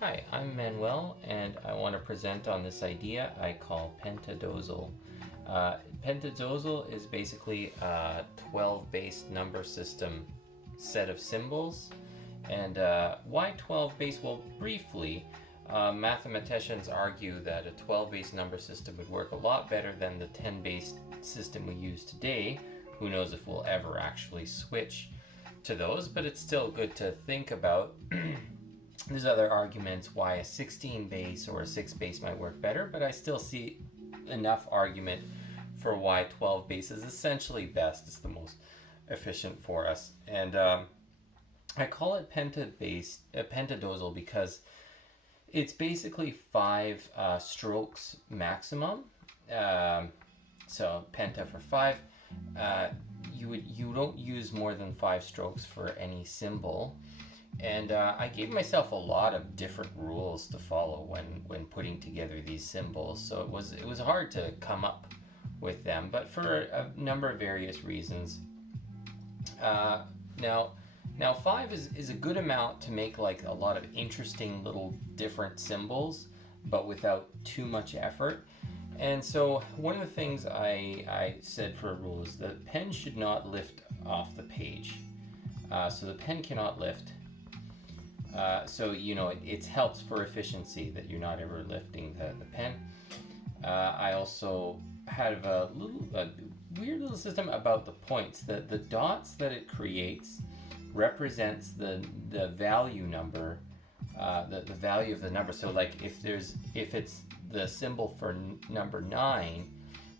Hi, I'm Manuel, and I want to present on this idea I call Pentadozal. Pentadozal is basically a 12-base number system set of symbols. And why 12 base? Well, briefly, mathematicians argue that a 12-base number system would work a lot better than the 10-base system we use today. Who knows if we'll ever actually switch to those, but it's still good to think about. There's other arguments why a 16 base or a 6 base might work better, but I still see enough argument for why 12 base is essentially best. It's the most efficient for us. And I call it pentadozal because it's basically 5 strokes maximum. So penta for 5. You don't use more than 5 strokes for any symbol. And I gave myself a lot of different rules to follow when putting together these symbols. So it was hard to come up with them, but for a number of various reasons. Now 5 is a good amount to make like a lot of interesting little different symbols, but without too much effort. And so one of the things I said for a rule is the pen should not lift off the page. So the pen cannot lift. So it helps for efficiency that you're not ever lifting the pen. I also have a weird little system about the points. The dots that it creates represents the value number, the value of the number. So like if it's the symbol for number 9,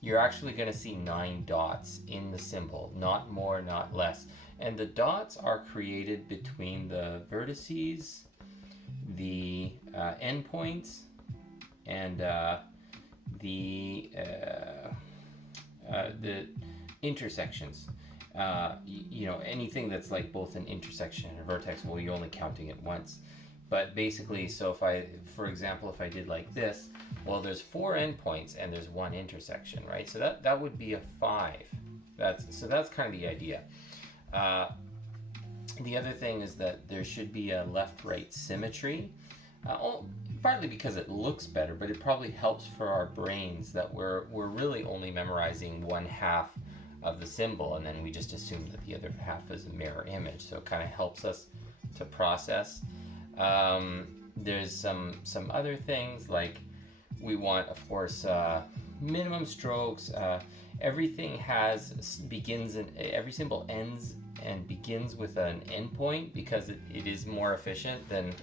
you're actually going to see 9 dots in the symbol, not more, not less. And the dots are created between the vertices, the endpoints, and the intersections. Anything that's like both an intersection and a vertex, well, you're only counting it once. But basically, so for example, if I did like this, well, there's 4 endpoints and there's 1 intersection, right? So that would be a 5. That's kind of the idea. The other thing is that there should be a left-right symmetry, partly because it looks better, but it probably helps for our brains that we're really only memorizing 1/2 of the symbol, and then we just assume that the other half is a mirror image. So it kind of helps us to process. There's some other things like we want, of course, minimum strokes. Everything begins and every symbol ends and begins with an endpoint because it is more efficient than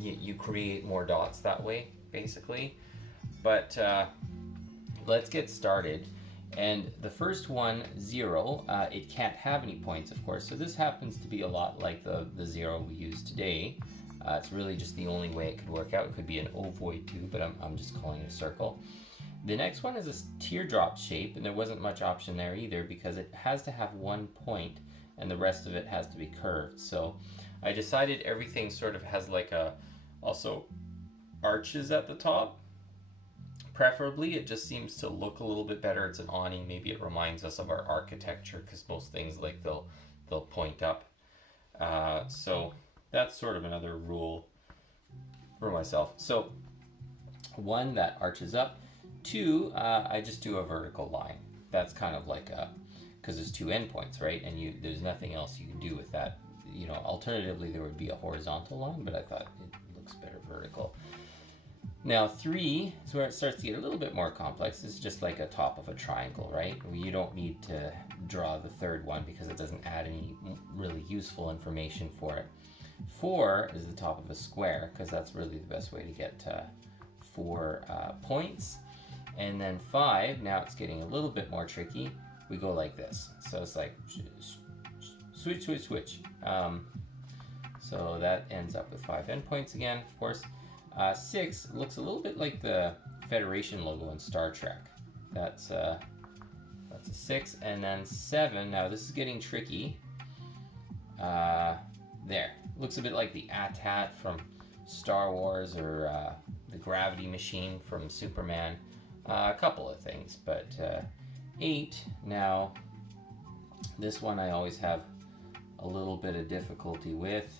you create more dots that way, basically. But let's get started. And the first one, 0, it can't have any points, of course. So this happens to be a lot like the 0 we use today. It's really just the only way it could work out. It could be an ovoid too, but I'm just calling it a circle. The next one is a teardrop shape, and there wasn't much option there either because it has to have 1 point and the rest of it has to be curved. So I decided everything sort of has like also arches at the top. Preferably, it just seems to look a little bit better. It's an awning. Maybe it reminds us of our architecture because most things like they'll point up. So that's sort of another rule for myself. So 1 that arches up. 2, I just do a vertical line. That's kind of like because there's 2 endpoints, right? And there's nothing else you can do with that. Alternatively, there would be a horizontal line, but I thought it looks better vertical. Now 3 is where it starts to get a little bit more complex. It's just like a top of a triangle, right? You don't need to draw the 3rd one because it doesn't add any really useful information for it. 4 is the top of a square because that's really the best way to get 4 points. And then 5, now it's getting a little bit more tricky. We go like this. So it's like switch, switch, switch. So that ends up with 5 endpoints again, of course. 6 looks a little bit like the Federation logo in Star Trek. That's a 6. And then 7, now this is getting tricky. There. Looks a bit like the AT-AT from Star Wars or the gravity machine from Superman. A couple of things, but 8, now this one I always have a little bit of difficulty with.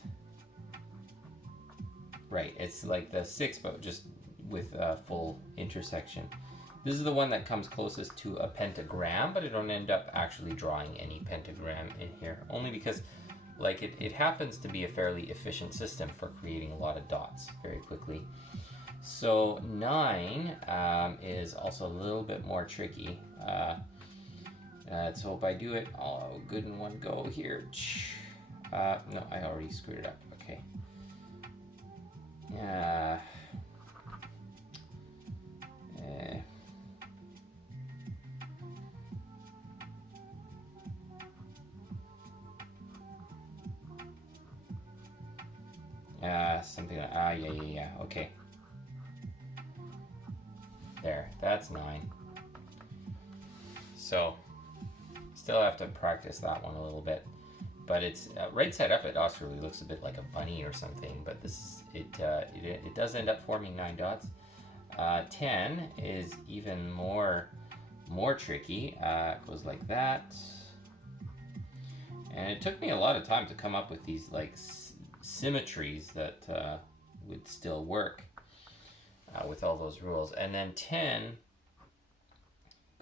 Right, it's like the 6, but just with a full intersection. This is the one that comes closest to a pentagram, but I don't end up actually drawing any pentagram in here, only because like it happens to be a fairly efficient system for creating a lot of dots very quickly. So 9 is also a little bit more tricky. So if I do it all good in one go here, no, I already screwed it up. Okay. Something like, yeah, okay. There, that's 9. So, still have to practice that one a little bit. But it's right side up, it also really looks a bit like a bunny or something. But this, it does end up forming 9 dots. 10 is even more tricky. It goes like that. And it took me a lot of time to come up with these like symmetries that would still work with all those rules. And then 10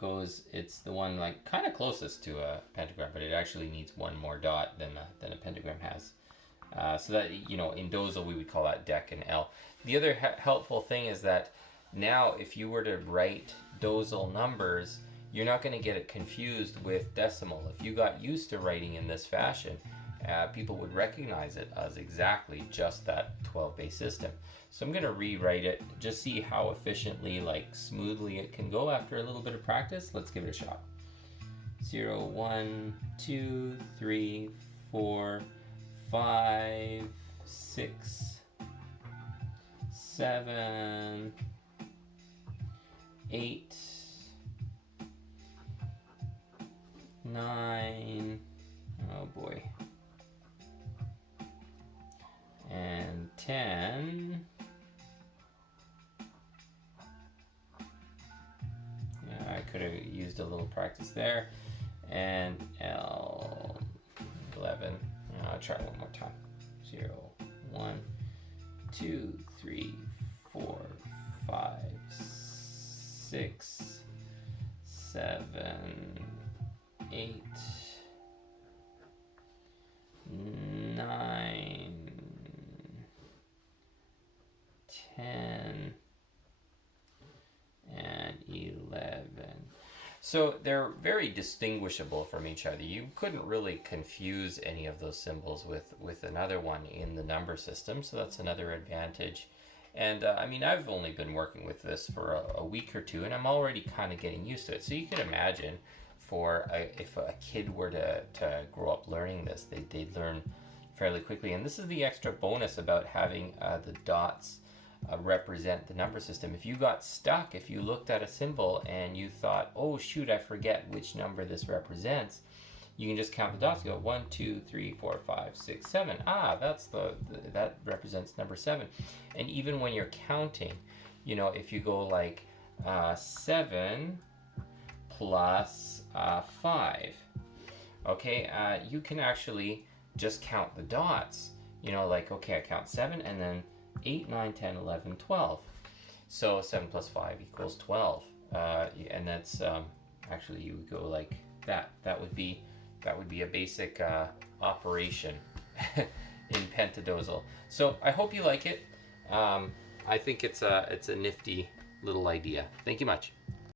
goes, it's the one like kind of closest to a pentagram, but it actually needs one more dot than a pentagram has. So that, you know, in Dozal we would call that dec and L. The other helpful thing is that now if you were to write Dozal numbers, you're not going to get it confused with decimal. If you got used to writing in this fashion, people would recognize it as exactly just that 12 base system. So I'm going to rewrite it, just see how efficiently, like smoothly it can go after a little bit of practice. Let's give it a shot. 0, 1, 2, 3, 4, 5, 6, 7, 8, 9, oh boy, and 10. Yeah, I could have used a little practice there. And L, 11. I'll try one more time. 0, 1, 2, 3, 4, 5, 6, 7, 8, 9, 10, and 11. So they're very distinguishable from each other. You couldn't really confuse any of those symbols with another one in the number system, so that's another advantage. And I mean, I've only been working with this for a week or two, and I'm already kind of getting used to it. So you can imagine if a kid were to grow up learning this, they'd learn fairly quickly. And this is the extra bonus about having the dots represent the number system. If you got stuck, if you looked at a symbol and you thought, oh shoot, I forget which number this represents, you can just count the dots. You go 1, 2, 3, 4, 5, 6, 7. That's that represents number 7. And even when you're counting, you know, if you go like 7 plus 5, okay, you can actually just count the dots. You know, like, okay, I count 7 and then 8, 9, 10, 11, 12. So 7 plus 5 equals 12. And that's actually, you would go like that. That would be a basic operation in Pentadozal. So I hope you like it. I think it's a nifty little idea. Thank you much.